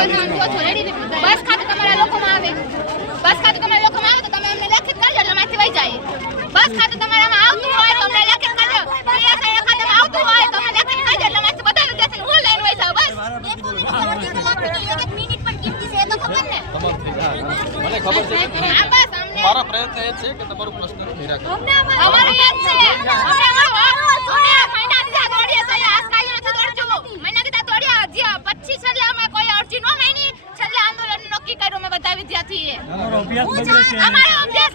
બંધાવવાનું કહો છો રેડી બસ ખાતું તમારા લોકોમાં આવે. બસ ખાતું તમારા લોકોમાં આવે તો તમે અમને લેખિત કરજો એટલે માથી વહી જાય. બસ ખાતું તમારામાં આવતું હોય તો અમને લેખિત કરજો પીએસઆઈ ખાતામાં આવતું હોય તો અમને લેખિત કરજો એટલે માથી બતાવી દેશે હું લઈને વહી જાઉં બસ. એક મિનિટ પણ કિંમતી છે એ તો ખબર ને. મને ખબર છે અમને મારો પ્રયત્ન એ છે કે તમારો પ્રશ્ન નિરાકરણ. અમારો યાદ છે. અમે અમારો વારો અમે મહિના દીધા દોડીએ છે આજ કાલે નથી દોડજો મહિના દીધા દોડ્યા હજી પછી છેલ્લે અમે કોઈ અરજી નો માની છેલ્લે આંદોલન નક્કી કર્યું અમે બધા અમારો અભ્યાસ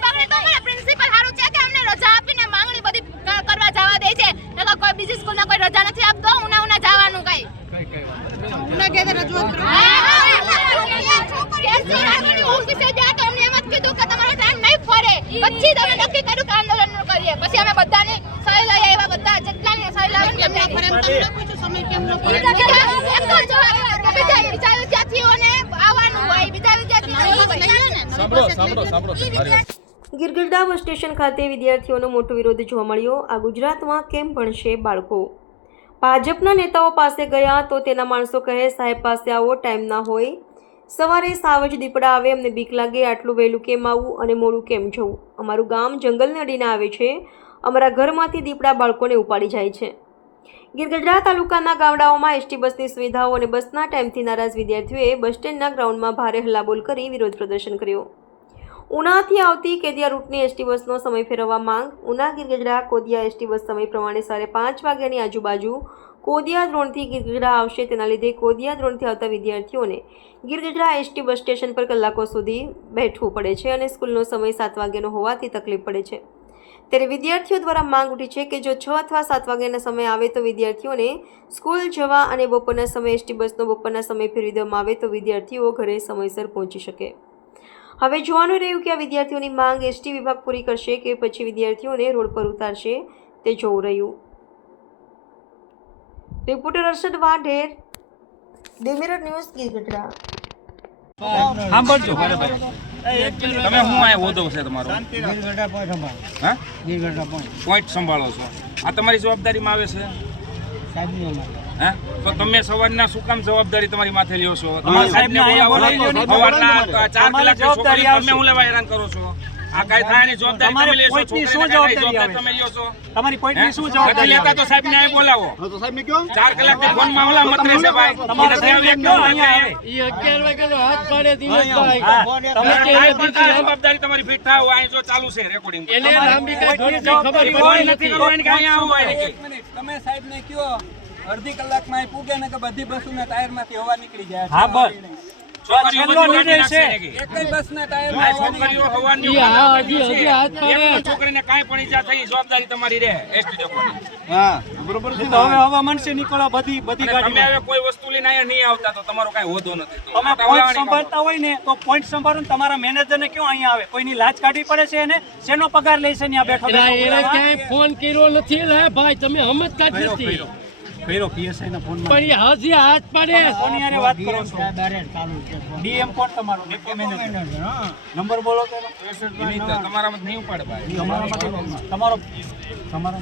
બગડે તો અમારા પ્રિન્સિપલ હારું છે. કે અમને રજા આપીને માંગણી બધી કરવા જવા દે છે. નકર કોઈ બીજી સ્કૂલમાં કોઈ રજા નથી આપતો. ઉના ઉના જવાનું કઈ. ઉના કે રજૂઆત કરો? ઓફિસે ગયા તો અમને એમ જ કીધું કે તમારો ટાઈમ નહીં ફરે. પછી તમે નક્કી કર્યું કે આંદોલન કરીએ. પછી અમે બધાની સહી લઈ આવ્યા બધા જેટલાની સહી ને બીજા વિદ્યાર્થીઓને આવવાનું હોય બીજા ગિરગઢડા બસ સ્ટેશન ખાતે વિદ્યાર્થીઓનો મોટો વિરોધ જોવા મળ્યો. આ ગુજરાતમાં કેમ ભણશે બાળકો? ભાજપના નેતાઓ પાસે ગયા તો તેના માણસો કહે સાહેબ પાસે આવો ટાઈમ ના હોય. સવારે સાવ જ દીપડા આવે અમને બીક લાગે આટલું વહેલું કેમ આવવું અને મોડું કેમ જવું? અમારું ગામ જંગલને અડીને આવે છે. અમારા ઘરમાંથી દીપડા બાળકોને ઉપાડી જાય છે. ગિરગઢડા તાલુકાના ગામડાઓમાં એસટી બસની સુવિધાઓ અને બસના ટાઈમથી નારાજ વિદ્યાર્થીઓએ બસ સ્ટેન્ડના ગ્રાઉન્ડમાં ભારે હલ્લાબોલ કરી વિરોધ પ્રદર્શન કર્યો. ઉનાથી આવતી કેદિયા રૂટની એસટી બસનો સમય ફેરવવા માંગ. ઉના ગીરગઢડા કોદિયા એસટી બસ સમય પ્રમાણે સારે પાંચ વાગ્યાની આજુબાજુ કોદિયા દ્રોણથી ગીરગઢડા આવશે. તેના લીધે કોદિયા ધ્રોણથી આવતા વિદ્યાર્થીઓને ગીરગઢડા એસટી બસ સ્ટેશન પર કલાકો સુધી બેઠવું પડે છે અને સ્કૂલનો સમય સાત વાગ્યાનો હોવાથી તકલીફ પડે છે. ત્યારે વિદ્યાર્થીઓ દ્વારા માંગ ઉઠી છે કે જો છ અથવા સાત વાગ્યાના સમય આવે તો વિદ્યાર્થીઓને સ્કૂલ જવા અને બપોરના સમયે એસટી બસનો બપોરના સમય ફેરવી દેવામાં આવે તો વિદ્યાર્થીઓ ઘરે સમયસર પહોંચી શકે. હવે જોવાનું રહ્યું કે આ વિદ્યાર્થીઓની માંગ એસટી વિભાગ પૂરી કરશે કે પછી વિદ્યાર્થીઓને રોડ પર ઉતારશે તે જોવું રહ્યું. રિપોર્ટર અરશદ વાઢેર ડેમેરર ન્યૂઝ ગીરગઢડા. સાંભળજો. તમે હું આ હોદો છે તમારો? હા? પોઈન્ટ સંભાળો છો. આ તમારી જવાબદારીમાં આવે છે? હા તો તમે સવારના શું કામ જવાબદારી તમારી માથે લ્યો છો? તમારા સાહેબને. સવારના ચાર કલાક છોકરી તમે હું લેવા હેરાન કરો છો. આ કાઈ થાય એની જવાબદારી તમે લેશો શું જવાબદારી જવાબદારી તમે લ્યો છો. તમારી પોઈન્ટની શું જવાબદારી લેતા? તો સાહેબને અહીં બોલાવો. ઓલા મત રહેશે ભાઈ. તમારો નથી આવી કયો આવે? ઈ અગિયાર વાગ્યાનો હાથ પાડે દિનેશભાઈ તમે તમે કાંઈ પણ તારી જવાબદારી તમારી ફીટ થાવ અહીં જો ચાલુ છે રેકોર્ડિંગ એને લાંબી કઈ ખબર જવાબદારી પડી હોય નથી નથી. કરવાની કે અહીંયા આવું તમે સાહેબ ને કયો અડધી કલાકમાં પૂગે ને કે બધી બસોના ટાયરમાંથી હવા નીકળી જાય. હા બસ. કાઢી ને આ છોકરીને કાંઈ પણ ઈજા થઈ જવાબદારી તમારી રહે એસટી ડેપોની. એ તો હવે હવા મનસે નીકળો બધી બધી તમે હવે કોઈ વસ્તુ લઈને અહીંયા નહીં આવતા તો તમારો કાંઈ હોદો નથી. તમે પોઈન્ટ સંભાળતા હોય ને તો પોઈન્ટ સંભાળો ને તમારા મેનેજરને ક્યાં અહીંયા આવે? કોઈની લાજ કાઢવી પડે છે એને? શેનો પગાર લે છે બેઠો એલા, બેઠો ક્યાંય ફોન કર્યો નથી લે ભાઈ તમે સમજતા જ નથી. કર્યો PSI ના ફોનમાં. પણ એ હજી હાથ પાડે. કોની યારે વાત કરો છો? ડીએમ કોણ તમારો? ડેપ્યુટી મેનેજર નંબર બોલો તો એનો. એ નહીં તો તમારામાં નહીં ઉપાડે ભાઈ. તમારામાંથી તમારો તમારો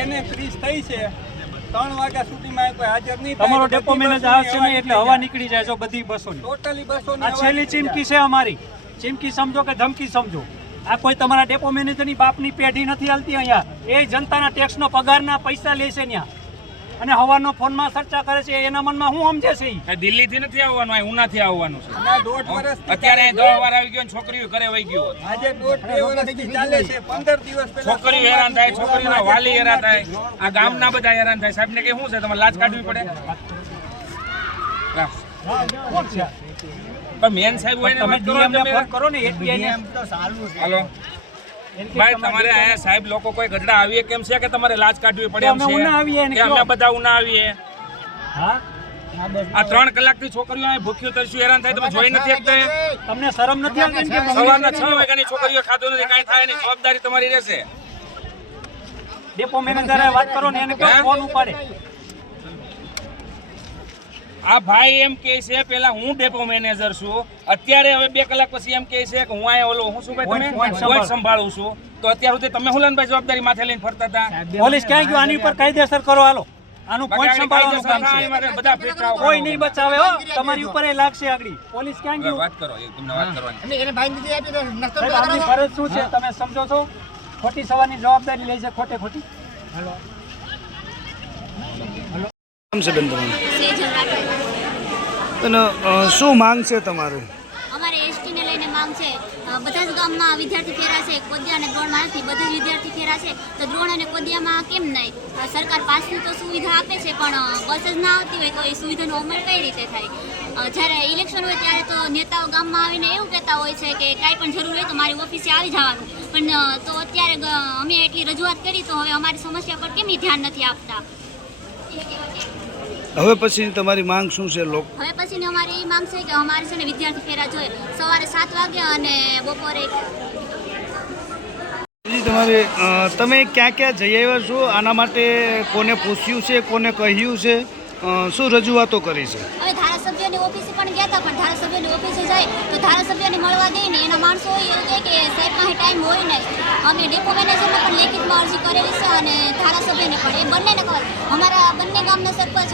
એને ત્રીસ થઈ છે. ત્રણ વાગ્યા સુધીમાં કોઈ હાજર નહીં તમારો ડેપો મેનેજર આવશે હવા એટલે હવા નીકળી જાય જો બધી બસોની. ટોટલી બસોની આ છેલ્લી ચીમકી છે અમારી. ચીમકી સમજો કે ધમકી સમજો. આ કોઈ તમારા ડેપો મેનેજરની બાપની પેઢી નથી હાલતી અહીંયા. એ જનતાના ટેક્સનો પગારના પૈસા લે છે ત્યાં અને હવાનો ફોનમાં ચર્ચા કરે છે એના મનમાં હું સમજે છે દિલ્હી થી નથી આવવાનું અહીં ઉનાથી આવવાનું છે. અત્યારે દોઢ વાર આવી ગયો છોકરીઓ ઘરે વહી ગયો. આજે દોઢ બે વર્ષથી ચાલે છે પંદર દિવસ પહેલા છોકરીઓ હેરાન થાય છોકરીઓના વાલી હેરાન થાય. આ ગામના બધા હેરાન થાય. સાહેબને કે શું છે તમારે લાજ કાઢવી પડે? છે મેન સાહેબ હોય ને તમે વાત કરો ડીએમ ને. ફોન કરો ને SBI ને હાલો. ભાઈ તમારે અહીંયા સાહેબ લોકો કોઈ ગઢડા આવીએ કેમ છે કે તમારે લાજ કાઢવી પડે એમ અમે છે? ઉના આવીએ ને કે અમે બધા ઉના આવીએ? હા? આ ત્રણ કલાકથી છોકરીઓ અહીં ભૂખ્યું તરસ્યું હેરાન થાય તમે જોઈ નથી શકતા તમને શરમ નથી આવતી ને કે સવારના છ વાગ્યાની છોકરીઓ ખાધું નથી કાંઈ થાય નહીં જવાબદારી તમારી રહેશે. ડેપો મેનેજરે વાત કરો ને એને ફોન ઉપાડે? આ ભાઈ એમ કહે છે પેલા હું ડેપો મેનેજર છું. અત્યારે હવે બે કલાક પછી એમ કહે છે કે હું અહીંયા ઓલો હું શું ભાઈ તમે? point સંભાળું. છું. તો અત્યાર સુધી તમે હુલનભાઈ જવાબદારી માથે લઈને ફરતા હતા. પોલીસ ક્યાં ગયું? આની ઉપર કાયદેસર કરો હાલો. આનું પોઈન્ટ સંભાળવાનું કામ છે. કોઈ નહીં બચાવે હો. તમારી ઉપર એ લાગશે આગળ. પોલીસ ક્યાં ગયું? વાત કરો તમને વાત કરવાની. સાહેબ આપની ફરજ શું છે? તમે સમજો છો? ખોટી સવારની જવાબદારી લે છે ખોટે ખોટી. નામ છે બેન તમારું અને શું માંગ છે તમારું? અમારે એસટીને લઈને માંગ છે. બધા જ ગામમાં વિદ્યાર્થી ફેરા છે. કોદિયા અને દ્રોણમાં નથી બધા જ વિદ્યાર્થી ફેરા છે. તો દ્રોણ અને કોદિયામાં કેમ નહીં? સરકાર પાસની તો સુવિધા આપે છે, પણ બસ જ ના આવતી હોય તો એ સુવિધાનો અમલ કઈ રીતે થાય? જ્યારે ઇલેક્શન હોય ત્યારે તો નેતાઓ ગામમાં આવીને એવું કહેતા હોય છે કે કાંઈ પણ જરૂર હોય તો મારી ઓફિસે આવી જવાનું. પણ તો અત્યારે અમે એટલી રજૂઆત કરી તો હવે અમારી સમસ્યા પર કેમ ધ્યાન નથી આપતા? હવે પછી તમારી માંગ શું છે લોક? હવે પછીની અમારી માંગ છે કે અમારે છે ને વિદ્યાર્થી ફેરા જોઈએ. સવારે સાત વાગે અને બપોરે તમારે તમે ક્યાં ક્યાં જઈ આવ્યા છો? આના માટે કોને પૂછ્યું છે કોને કહ્યું છે? શું રજૂઆતો કરી છે? હવે ધારાસભ્યની ઓફિસે પણ ગયા હતા, પણ ધારાસભ્યની ઓફિસે જાય તો ધારાસભ્યને મળવા દે ને એના માણસો એવું કહે કે સાહેબ પાસે ટાઈમ હોય નહીં અમે ડેપો મેનેજરને પણ લેખિતમાં અરજી કરેલી છે અને ધારાસભ્યને પણ. એ બંનેને ખબર. અમારા બંને ગામના સરપંચ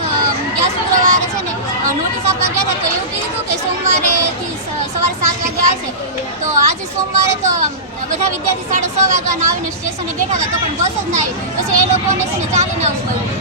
ગયા શુક્રવારે છે ને નોટિસ આપવા ગયા હતા તો એવું કીધું કે સોમવારેથી સવારે સાત વાગે આવશે તો આજે સોમવારે તો બધા વિદ્યાર્થી સાડા છ વાગ્યાના આવીને સ્ટેશને બેઠા હતા તો પણ બસ જ ના આવી. પછી એ લોકોને ચાલીને આવવું પડ્યું.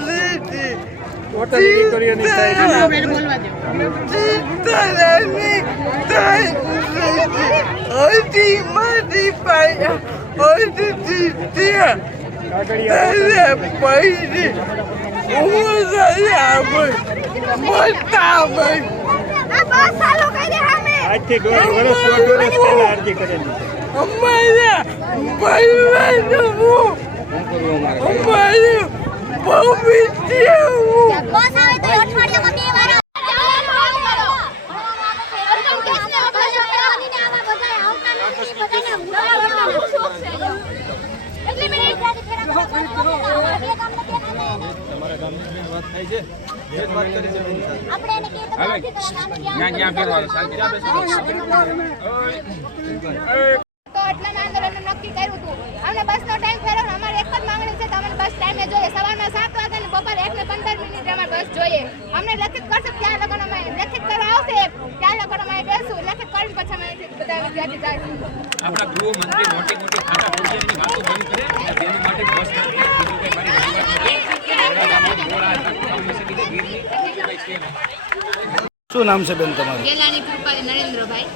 આવે. આ બસ ચાલુ કરી દે સામે. આજથી દોઢ વર્ષ દોઢ વર્ષ પહેલા અરજી કરેલી. બસ આવે તો અઠવાડિયામાં બે વાર આવે. એટલે મેં એક જાતે ફેરા ફરવા બે ગામને કહેતા ને. આપણે એને કહીએ તો હવે નથી કરતા, આને જ્યાં જ્યાં ફેરવાનું શાંતિ તો એટલાના આંદોલન નક્કી કર્યું હતું અમને બસનો ટાઈમ ફેરવવાનો અમારી એક જ માંગણી છે કે અમને બસ ટાઈમે જોઈએ. સવારમાં સાત વાગે ને બપોર એક ને પંદર મિનિટ અમારે બસ જોઈએ. અમને લખિત કરશે ત્યાં લગન અમે લખિત કરવા આવશે ત્યાં લગન અમે બેસું. લખિત કરીને પછી અમે બધા વિદ્યાર્થી જાય. આપણા ગૃહમંત્રી મોટી મોટી ખાતા ખોડિયાની વાતો બંધ કરે તેની માટે બસ. શું નામ છે બેન તમારું? ગેલાની કૃપાલી નરેન્દ્રભાઈ.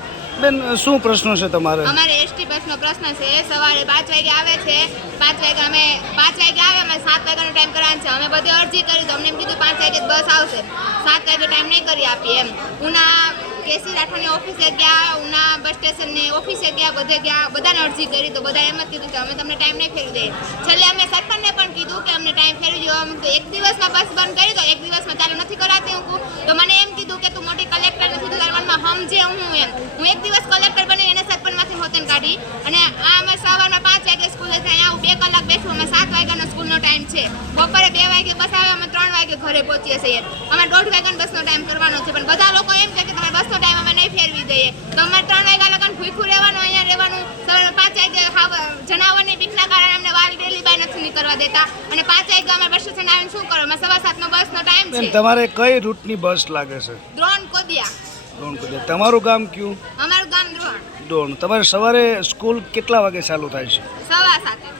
બેન શું પ્રશ્ન છે તમારે? અમારે એસટી બસનો પ્રશ્ન છે. સવારે પાંચ વાગે આવે છે. પાંચ વાગે અમે પાંચ વાગે આવે, અમે સાત વાગ્યાનો ટાઈમ કરવાનો છે. અમે બધી અરજી કરી તો અમને એમ કીધું પાંચ વાગે બસ આવશે. સાત વાગે ટાઈમ નહીં કરી આપીએ એમ. ઉના કેસી રાઠોડની ઓફિસે ગયા, ઉના બસ સ્ટેશનની ઓફિસે ગયા, બધે ગયા, બધાને અરજી કરી તો બધા એમ જ કીધું કે અમે તમને ટાઈમ નહીં ફેરવી દઈએ. છેલ્લે અમે સરપંચને પણ કીધું કે અમને ટાઈમ ફેરવી દો. અમે તો એક દિવસમાં બસ બંધ કરી દો, એક દિવસમાં ચાલુ નથી કરાતી હું તો મને એમ કીધું કે, તું મોટી કલેક્ટર નથી, તું તારા મનમાં સમજે હું એમ. હું એક દિવસ કલેક્ટર બની એને સરપંચમાંથી હોતન કાઢી અને આ અમે સવારના પાંચ વાગે સ્કૂલે થાય હું બે કલાક બેસું અમે સાત વાગ્યાનો સ્કૂલનો ટાઈમ છે. બપોરે બે વાગે બસ આવે, અમે ત્રણ વાગે ઘરે પહોંચીએ છીએ. અમે દોઢ વાગ્યાનો બસનો ટાઈમ કરવાનો છે. પણ બધા લોકો એમ કહે કે, તમારે ટાઈમ અમે નહીં ફેરવી દઈએ. તો અમે ત્રણ વાગ્યા લગન ભૂખું રહેવાનું અહીંયા રહેવાનું. સવારે પાંચ વાગે ખાવ જનાવરની બીકના કારણે અમને વાલ ડેલી બાય નથી નીકળવા દેતા. અને પાંચ વાગે અમારે બસ સ્ટેશન આવીને શું કરો? અમે સવા સાતનો બસનો ટાઈમ છે. તમારે કઈ રૂટની બસ લાગે છે? દ્રોણ કોદિયા. ડોણ કોદિયા. તમારું ગામ કયું? અમારું ગામ દ્રોણ. ડોણ તમારે સવારે સ્કૂલ કેટલા વાગે ચાલુ થાય છે? સવા સાતે.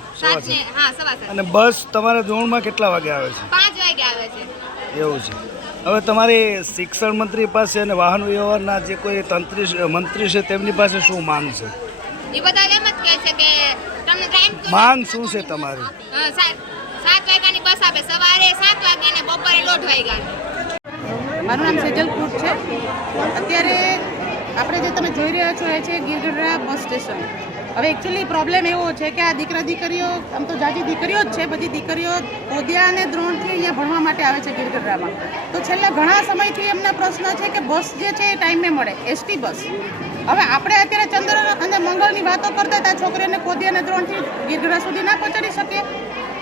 અને બસ તમારે ધોરણમાં કેટલા વાગે આવે છે? પાંચ વાગે આવે છે. એવું છે. હવે તમારી શિક્ષણ મંત્રી પાસે અને વાહન વ્યવહારના જે કોઈ તંત્રી મંત્રી છે તેમની પાસે શું માંગ છે? એ બધા એમ જ કહે છે કે માંગ શું છે તમારી? હા, સાત સાત વાગ્યાની બસ આપે. સવારે સાત વાગ્યા ને બપોરે દોઢ વાગ્યા મારું નામ સેજલ કુટ છે. અત્યારે આપણે જે તમે જોઈ રહ્યા છો એ છે ગીરગઢડા બસ સ્ટેશન. હવે એકચ્યુઅલી પ્રોબ્લેમ એવો છે કે આ દીકરા દીકરીઓ, આમ તો જાજી દીકરીઓ જ છે, બધી દીકરીઓ કોદિયા અને દ્રોણથી અહીંયા ભણવા માટે આવે છે ગીરગઢડામાં. તો છેલ્લા ઘણા સમયથી એમના પ્રશ્ન છે કે બસ જે છે એ ટાઈમે મળે, એસટી બસ. હવે આપણે અત્યારે ચંદ્ર અને મંગળની વાતો કરતા હતા, છોકરીઓને કોદિયા અને દ્રોણથી ગીરગઢડા સુધી ના પહોંચાડી શકીએ?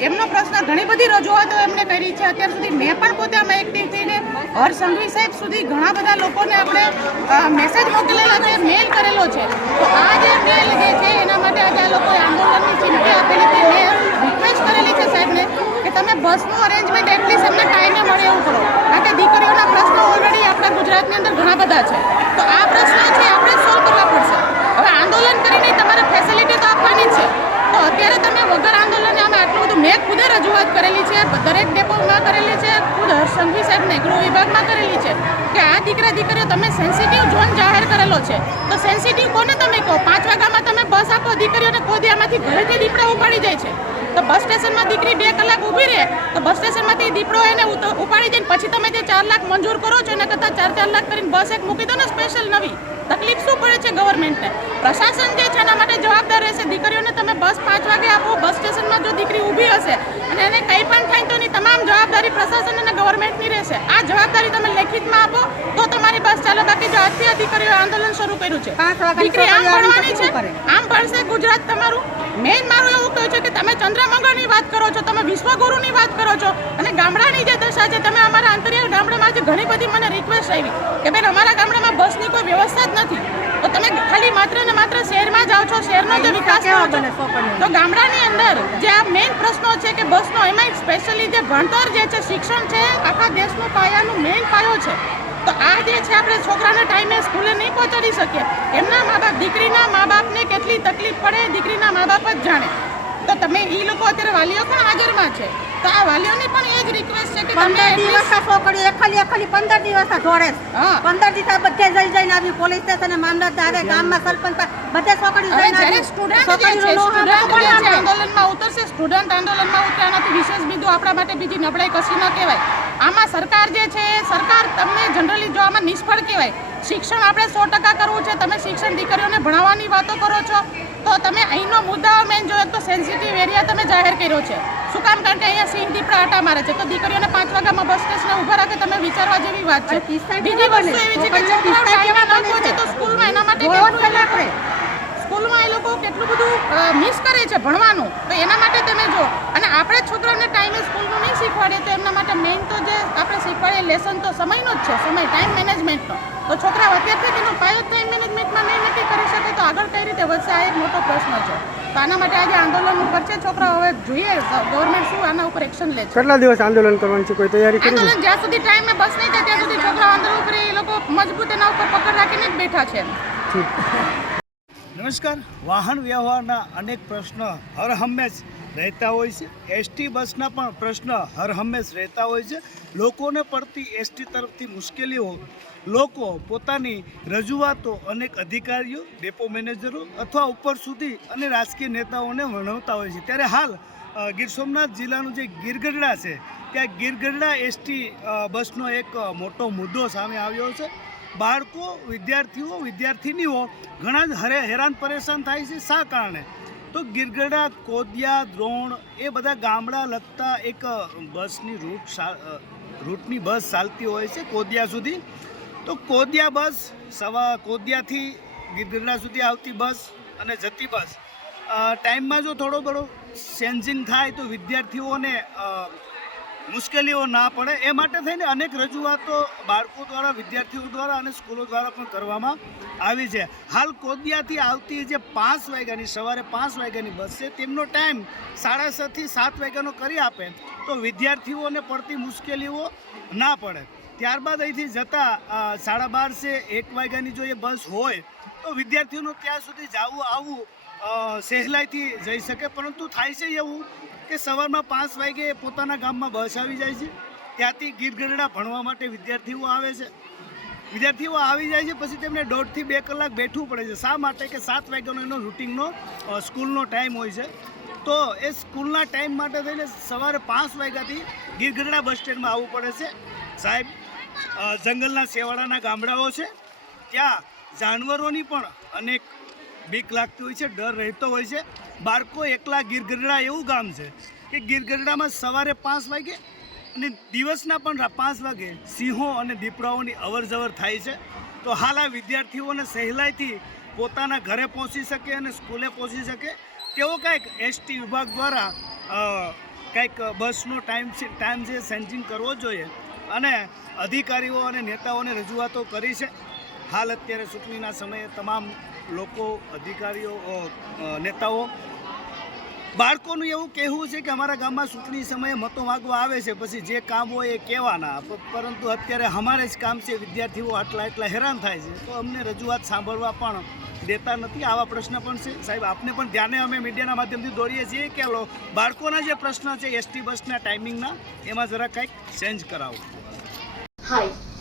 એમનો પ્રશ્ન ઘણી બધી રજૂઆતો એમને કરી છે. અત્યાર સુધી મેં પણ પોતે આમાં એકઠી થઈને હર સંઘવી સાહેબ સુધી ઘણા બધા લોકોને આપણે મેસેજ મોકલેલા છે મેલ કરેલો છે. તો આ જે મેલ જે છે, એના માટે આજે આ લોકોએ આંદોલનની ચીમકી આપેલી હતી મેં રિક્વેસ્ટ કરેલી છે સાહેબને કે તમે બસનું અરેન્જમેન્ટ એટલીસ્ટ એમને ટાઈમે મળે એવું કરો. કારણ કે દીકરીઓના પ્રશ્નો ઓલરેડી આપણા ગુજરાતની અંદર ઘણા બધા છે. તો આ પ્રશ્નો છે, આપણે સોલ્વ કરવા પડશે. હવે આંદોલન કરીને તમારે ફેસિલિટી તો આપવાની છે. અત્યારે તમે વગર આંદોલને અમે આટલું બધું મેં ખુદે રજૂઆત કરેલી છે, દરેક ડેપોમાં કરેલી છે, ખુદ હર્ષંઘવી સાહેબને ગૃહ વિભાગમાં કરેલી છે કે આ દીકરા દીકરીઓ તમે સેન્સિટિવ ઝોન જાહેર કરેલો છે, તો સેન્સિટિવ કોને તમે કહો? પાંચ વાગ્યામાં તમે બસ આપો, દીકરીઓને કોદિયામાંથી ઘરેથી દીપડા ઉપાડી જાય છે. તો બસ સ્ટેશનમાં દીકરી બે કલાક ઊભી રહે, તો બસ સ્ટેશનમાંથી દીપડો એને ઉપાડી જઈને પછી તમે જે ચાર લાખ મંજૂર કરો છો, એના કરતાં ચાર ચાર લાખ કરીને બસ એક મૂકી દો ને સ્પેશિયલ નવી. તકલીફ શું પડે છે ગવર્મેન્ટને પ્રશાસન જે છે એના માટે જવાબદાર રહેશે. દીકરીઓને તમે બસ પાંચ વાગે આપો બસ સ્ટેશનમાં જો દીકરી ઊભી હશે અને એને કંઈ પણ થાય તો એની તમામ જવાબદારી પ્રશાસન અને ગવર્મેન્ટની રહેશે. આ જવાબદારી તમે લેખિતમાં આપો તો તમારી બસ ચાલે. બાકી જો આજથી આ દીકરીઓએ આંદોલન શરૂ કર્યું છે દીકરી આમ ભણવાની છે આમ ભણશે ગુજરાત તમારું? મેઇન મારું એવું કહ્યું છે કે તમે ચંદ્રમંગળની વાત કરો છો તમે વિશ્વગુરુની વાત કરો છો અને ગામડાની જે દશા છે તમે અમારા અંતરિયાળ ગામડામાંથી ઘણી બધી મને રિક્વેસ્ટ આવી કે બેન અમારા ગામડામાં બસની કોઈ વ્યવસ્થા જ નથી. તો તમે ખાલી માત્ર ને માત્ર શહેરમાં જાઓ છો શહેરનો જે વિકાસ તો ગામડાની અંદર જે આ મેઇન પ્રશ્નો છે કે બસનો એમાં સ્પેશિયલી જે ભણતર જે છે શિક્ષણ છે આખા દેશનો પાયાનું મેઇન પાયો છે. તો આ જે છે આપણે છોકરાને ટાઈમે સ્કૂલે નહીં પહોંચાડી શકીએ. એમના મા બાપ દીકરીના મા બાપને કેટલી તકલીફ પડે દીકરીના મા બાપ જ જાણે. તો તમે એ લોકો અત્યારે વાલીઓ પણ હાજરમાં છે તો આ વાલીઓની પણ એ જ રિક્વેસ્ટ છે કે તમે દિવસ છોકરીઓ છોકરી એકલી એકલી પંદર દિવસ છે. પંદર દિવસ બધે જઈ જઈને આવી પોલીસ સ્ટેશને મામલતદારે ગામમાં સરપંચ બધે છોકરીઓ જઈને જ્યારે સ્ટુડન્ટ? આંદોલનમાં ઉતરશે સ્ટુડન્ટ આંદોલનમાં ઉતરવાનાથી વિશેષ બીજું આપણા માટે બીજી નબળાઈ કશી ન કહેવાય આમાં સરકાર જે છે એ સરકાર તમને જનરલી જો આમાં નિષ્ફળ કહેવાય શિક્ષણ આપણે સો ટકા કરવું છે તમે શિક્ષણ દીકરીઓને ભણાવવાની વાતો કરો છો તો તમે અહીંનો મુદ્દાઓ મેન જો એક તો સેન્સિટિવ એરિયા તમે જાહેર કર્યો છે. શું કામ? કારણ કે અહીંયા સિંહ દીપડા આટા મારે છે. તો દીકરીઓને પાંચ વાગ્યામાં બસ સ્ટેશને ઊભા રાખે તમે વિચારવા જેવી વાત છે. બીજી વસ્તુ એવી છે કે છોકરાઓ ટાઈમે ન પહોંચે તો સ્કૂલમાં એના માટે. સ્કૂલમાં એ લોકો કેટલું બધું મિસ કરે છે ભણવાનું. તો એના માટે તમે જો. અને આપણે છોકરાઓને ટાઈમે સ્કૂલનું નહીં શીખવાડીએ તો એમના માટે મેઇન તો જે આપણે શીખવાડીએ લેસન તો સમયનો જ છે. સમય ટાઈમ મેનેજમેન્ટનો તો છોકરાઓ અત્યારથી તેનો પાયો ટાઈમ મેનેજમેન્ટમાં નહીં નક્કી કરી શકે તો આગળ કઈ રીતે વધશે? આ એક મોટો પ્રશ્ન છે. તો આના માટે આજે આંદોલન ઉપર છે. છોકરાઓ હવે જોઈએ ગવર્મેન્ટ શું આના ઉપર એક્શન લે છે. કેટલા દિવસ આંદોલન કરવાની છે? કોઈ તૈયારી આંદોલન જ્યાં સુધી ટાઈમે બસ નહીં થાય ત્યાં સુધી છોકરાઓ આંદોલન ઉપર એ લોકો મજબૂત એના ઉપર પકડ રાખીને જ બેઠા છે. નમસ્કાર. વાહન વ્યવહારના અનેક પ્રશ્ન હર હંમેશ રહેતા હોય છે. એસટી બસના પણ પ્રશ્ન હર હંમેશ રહેતા હોય છે. લોકોને પડતી એસટી તરફથી મુશ્કેલીઓ, લોકો પોતાની રજૂઆતો અનેક અધિકારીઓ, ડેપો મેનેજરો અથવા ઉપર સુધી અને રાજકીય નેતાઓને વર્ણવતા હોય છે. ત્યારે હાલ ગીર સોમનાથ જિલ્લાનું જે ગીરગઢડા છે, ત્યાં ગીરગઢડા એસટી બસનો એક મોટો મુદ્દો સામે આવ્યો છે. બાળકો, વિદ્યાર્થીઓ, વિદ્યાર્થિનીઓ ઘણા જ હરે હેરાન પરેશાન થાય છે. શા કારણે? તો ગિરગડા કોદિયા, દ્રોણ એ બધા ગામડા લગતા એક બસની રૂટ રૂટની બસ ચાલતી હોય છે કોદિયા સુધી. તો કોદિયા બસ સવા, કોદિયાથી ગીરગઢડા સુધી આવતી બસ અને જતી બસ. ટાઈમમાં જો થોડો ઘણો ચેન્જિંગ થાય તો વિદ્યાર્થીઓને મુશ્કેલીઓ ના પડે. એ માટે થઈને અનેક રજૂઆતો બાળકો દ્વારા, વિદ્યાર્થીઓ દ્વારા અને સ્કૂલો દ્વારા પણ કરવામાં આવી છે. હાલ કોદિયાથી આવતી જે પાંચ વાગ્યાની, સવારે પાંચ વાગ્યાની બસ છે, તેમનો ટાઈમ સાડા છથી સાત વાગ્યાનો કરી આપે. તો વિદ્યાર્થીઓને પડતી મુશ્કેલીઓ ના પડે. ત્યારબાદ અહીંથી જતાં સાડા બાર છે, એક વાગ્યાની જો એ બસ હોય, તો વિદ્યાર્થીઓનું ત્યાં સુધી જવું, આવવું સહેલાઈથી જઈ શકે. પરંતુ થાય છે એવું કે સવારમાં પાંચ વાગે પોતાના ગામમાં બસ આવી જાય છે. ત્યાંથી ગીરગઢડા ભણવા માટે વિદ્યાર્થીઓ આવે છે. વિદ્યાર્થીઓ આવી જાય છે, પછી તેમને દોઢથી બે કલાક બેઠવું પડે છે. શા માટે? કે સાત વાગ્યાનો એનો રૂટિનનો સ્કૂલનો ટાઈમ હોય છે. તો એ સ્કૂલના ટાઈમ માટે થઈને સવારે પાંચ વાગ્યાથી ગીરગઢડા બસ સ્ટેન્ડમાં આવવું પડે છે. સાહેબ જંગલના શેવાળાના ગામડાઓ છે. ત્યાં જાનવરોની પણ અનેક બીક લાગતી હોય છે, ડર રહેતો હોય છે. બાળકો એકલા ગીરગઢડા એવું ગામ છે કે ગીરગઢડામાં સવારે પાંચ વાગે અને દિવસના પણ પાંચ વાગે સિંહો અને દીપડાઓની અવર જવર થાય છે. તો હાલ આ વિદ્યાર્થીઓને સહેલાઈથી પોતાના ઘરે પહોંચી શકે અને સ્કૂલે પહોંચી શકે તેવો કાંઈક એસટી વિભાગ દ્વારા કંઈક બસનો ટાઈમ છે ટાઈમ છે સેન્જિંગ કરવો જોઈએ. અને અધિકારીઓ અને નેતાઓને રજૂઆતો કરી છે. હાલ અત્યારે ચૂંટણીના સમયે તમામ લોકો, અધિકારીઓ નેતાઓ, બાળકોનું એવું કહેવું છે કે અમારા ગામમાં ચૂંટણી સમયે મતો માગવા આવે છે, પછી જે કામ હોય એ કહેવાના. પરંતુ અત્યારે અમારે જ કામ છે, વિદ્યાર્થીઓ આટલા, એટલા હેરાન થાય છે. તો અમને રજૂઆત સાંભળવા પણ દેતા નથી. આવા પ્રશ્ન પણ છે. સાહેબ, આપને પણ ધ્યાને અમે મીડિયાના માધ્યમથી દોરીએ છીએ કે બાળકોના જે પ્રશ્ન છે, એસટી બસના ટાઈમિંગના એમાં જરા કંઈક ચેન્જ કરાવો. હાય